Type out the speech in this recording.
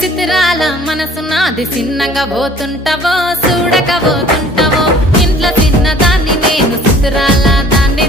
చిత్రాల మనసు నాది చిన్నగా పోతుంటావో చూడక పోతుంటావో ఇంట్లో చిన్న దాన్ని నేను చిత్రాల దాన్ని